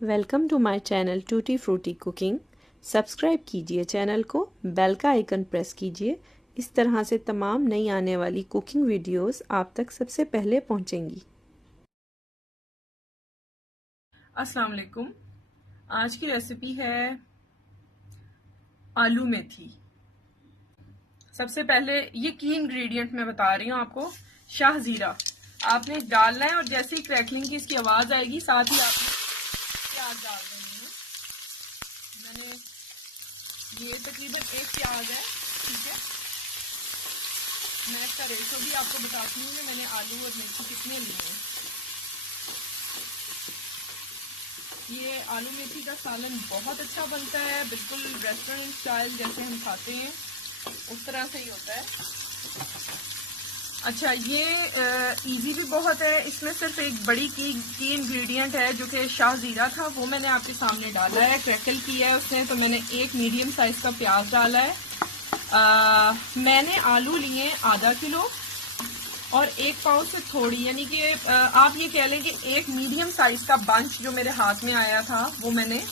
Welcome to my channel tutti frutti cooking. Subscribe कीजिए channel को, bell का icon press कीजिए। इस तरह से तमाम नई आने वाली कुकिंग वीडियोस आप तक सबसे पहले पहुंचेंगी। अस्सलाम वालेकुम। आज की रेसिपी है आलू मेथी। सबसे पहले ये की इंग्रेडिएंट मैं बता रही हूँ आपको। शाह जीरा आपने डालना है और जैसे ही क्रैकलिंग की इसकी आवाज आएगी साथ ही आपने प्याज डाल देनी है। मैंने ये तकरीबन 1 प्याज है, ठीक है। मैं इसका रेशो भी आपको बताती हूँ कि मैंने आलू और मेथी कितने लिए हैं। ये आलू मेथी का सालन बहुत अच्छा बनता है, बिल्कुल रेस्टोरेंट स्टाइल जैसे हम खाते हैं उस तरह से ही होता है। अच्छा, ये इजी भी बहुत है। इसमें सिर्फ एक बड़ी की इंग्रेडिएंट है जो कि शाह जीरा था, वो मैंने आपके सामने डाला है। क्रैकल किया है उसने, तो मैंने एक मीडियम साइज का प्याज डाला है। मैंने आलू लिए आधा किलो और 1 पाव से थोड़ी, यानी कि आप ये कह लें कि एक मीडियम साइज का बंच जो मेरे हाथ में आया था वो मैंने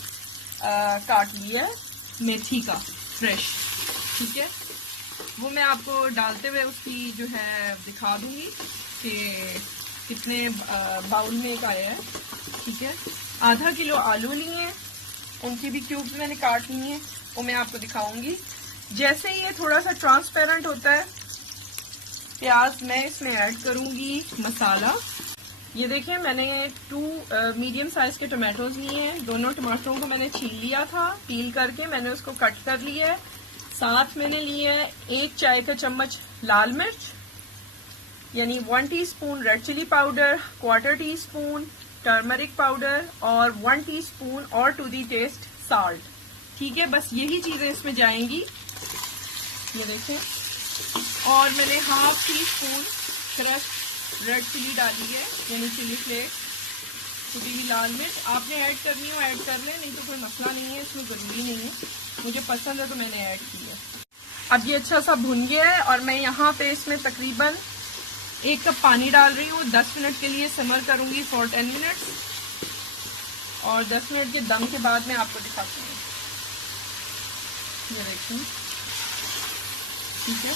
काट लिया है मेथी का, फ्रेश, ठीक है। वो मैं आपको डालते हुए उसकी जो है दिखा दूंगी कि कितने बाउल में एक आया है, ठीक है। आधा किलो आलू लिए हैं, उनकी भी क्यूब्स मैंने काट लिए हैं, वो मैं आपको दिखाऊंगी। जैसे ये थोड़ा सा ट्रांसपेरेंट होता है प्याज, मैं इसमें ऐड करूंगी मसाला। ये देखिए, मैंने 2 मीडियम साइज के टमाटोज लिए हैं। दोनों टमाटरों को मैंने छील लिया था, पील करके मैंने उसको कट कर लिया है। साथ मैंने लिए है 1 चाय का चम्मच लाल मिर्च, यानी 1 teaspoon red chilli powder, 1/4 teaspoon turmeric powder और 1 टीस्पून और टू दी टेस्ट साल्ट, ठीक है। बस यही चीजें इसमें जाएंगी, ये देखें। और मैंने 1/2 टीस्पून क्रश रेड चिली डाली है, यानी चिली फ्लेक्स, कुटी हुई लाल मिर्च। आपने ऐड करनी हो ऐड कर लें, नहीं तो कोई मसला नहीं है, इसमें जरूरी नहीं है। मुझे पसंद है तो मैंने ऐड की है। अब ये अच्छा सा भुन गया है और मैं यहाँ पे इसमें तकरीबन 1 कप पानी डाल रही हूँ। 10 मिनट के लिए सिमर करूंगी फॉर 10 मिनट्स, और 10 मिनट के दम के बाद मैं आपको दिखाती हूँ। ये देखिए, ठीक है।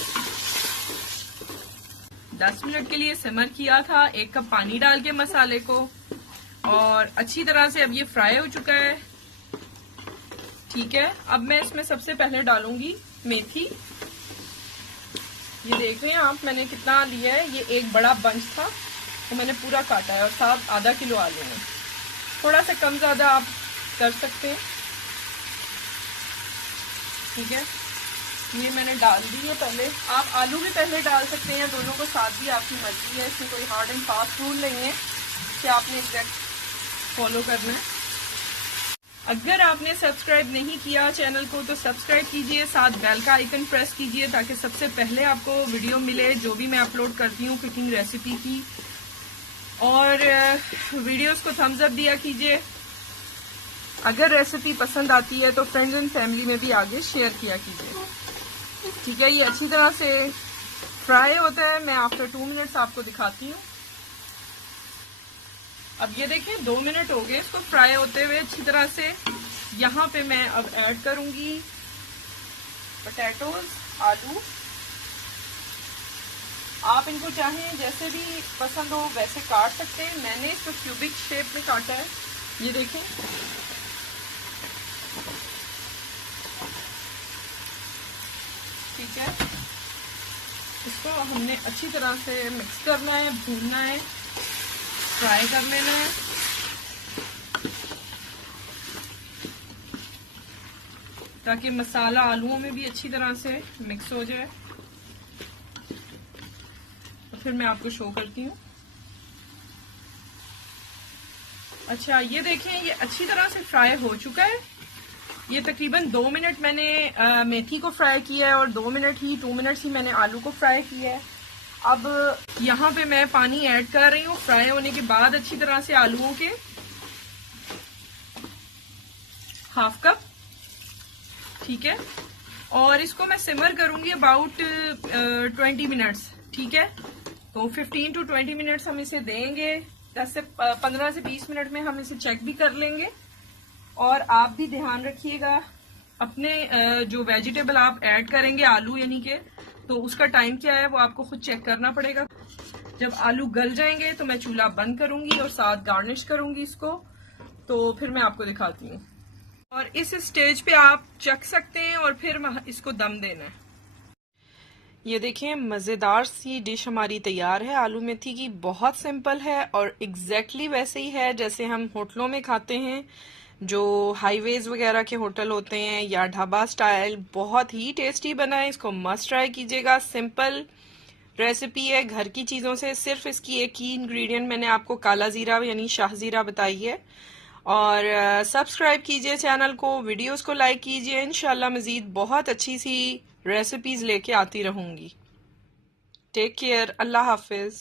10 मिनट के लिए सिमर किया था 1 कप पानी डाल के मसाले को, और अच्छी तरह से अब ये फ्राई हो चुका है, ठीक है। अब मैं इसमें सबसे पहले डालूंगी मेथी। ये देख रहे हैं आप, मैंने कितना लिया है। ये एक बड़ा बंच था तो मैंने पूरा काटा है, और साथ आधा किलो आलू है। थोड़ा सा कम ज्यादा आप कर सकते हैं, ठीक है। ये मैंने डाल दी है पहले। आप आलू भी पहले डाल सकते हैं, दोनों को साथ भी आपकी मर्जी है। इसमें कोई हार्ड एंड फास्ट रूल नहीं है कि आपने एग्जैक्ट फॉलो करना है। अगर आपने सब्सक्राइब नहीं किया चैनल को तो सब्सक्राइब कीजिए, साथ बेल का आइकन प्रेस कीजिए ताकि सबसे पहले आपको वीडियो मिले जो भी मैं अपलोड करती हूँ कुकिंग रेसिपी की। और वीडियोस को थम्स अप दिया कीजिए। अगर रेसिपी पसंद आती है तो फ्रेंड्स एंड फैमिली में भी आगे शेयर किया कीजिए, ठीक है। ये अच्छी तरह से फ्राई होता है। मैं आफ्टर 2 मिनट्स आपको दिखाती हूँ। अब ये देखें, 2 मिनट हो गए इसको फ्राई होते हुए अच्छी तरह से। यहाँ पे मैं अब ऐड करूंगी पोटैटोज, आलू। आप इनको चाहें जैसे भी पसंद हो वैसे काट सकते हैं। मैंने इसको क्यूबिक शेप में काटा है, ये देखें। ठीक है, इसको हमने अच्छी तरह से मिक्स करना है, भूनना है, फ्राई कर लेना है। ताकि मसाला आलूओं में भी अच्छी तरह से मिक्स हो जाए। तो फिर मैं आपको शो करती हूँ। अच्छा, ये देखें, ये अच्छी तरह से फ्राई हो चुका है। ये तकरीबन 2 मिनट मैंने मेथी को फ्राई किया है और 2 मिनट ही मैंने आलू को फ्राई किया है। अब यहाँ पे मैं पानी ऐड कर रही हूँ फ्राई होने के बाद अच्छी तरह से आलूओं के, 1/2 कप, ठीक है। और इसको मैं सिमर करूंगी अबाउट 20 मिनट्स, ठीक है। तो 15 to 20 मिनट्स हम इसे देंगे। 10 से 15 से 20 मिनट में हम इसे चेक भी कर लेंगे और आप भी ध्यान रखिएगा अपने जो वेजिटेबल आप ऐड करेंगे आलू यानी के, तो उसका टाइम क्या है वो आपको खुद चेक करना पड़ेगा। जब आलू गल जाएंगे तो मैं चूल्हा बंद करूंगी और साथ गार्निश करूंगी इसको, तो फिर मैं आपको दिखाती हूँ। और इस स्टेज पे आप चख सकते हैं और फिर इसको दम देना है। ये देखें मज़ेदार सी डिश हमारी तैयार है आलू मेथी की। बहुत सिंपल है और एग्जैक्टली वैसे ही है जैसे हम होटलों में खाते हैं, जो हाईवेज वगैरह के होटल होते हैं या ढाबा स्टाइल। बहुत ही टेस्टी बना है, इसको मस्ट ट्राई कीजिएगा। सिंपल रेसिपी है, घर की चीज़ों से। सिर्फ इसकी एक ही इंग्रेडिएंट मैंने आपको काला ज़ीरा यानी शाह ज़ीरा बताई है। और सब्सक्राइब कीजिए चैनल को, वीडियोस को लाइक कीजिए। इंशाल्लाह मज़ीद बहुत अच्छी सी रेसिपीज़ लेके आती रहूँगी। टेक केयर, अल्लाह हाफिज़।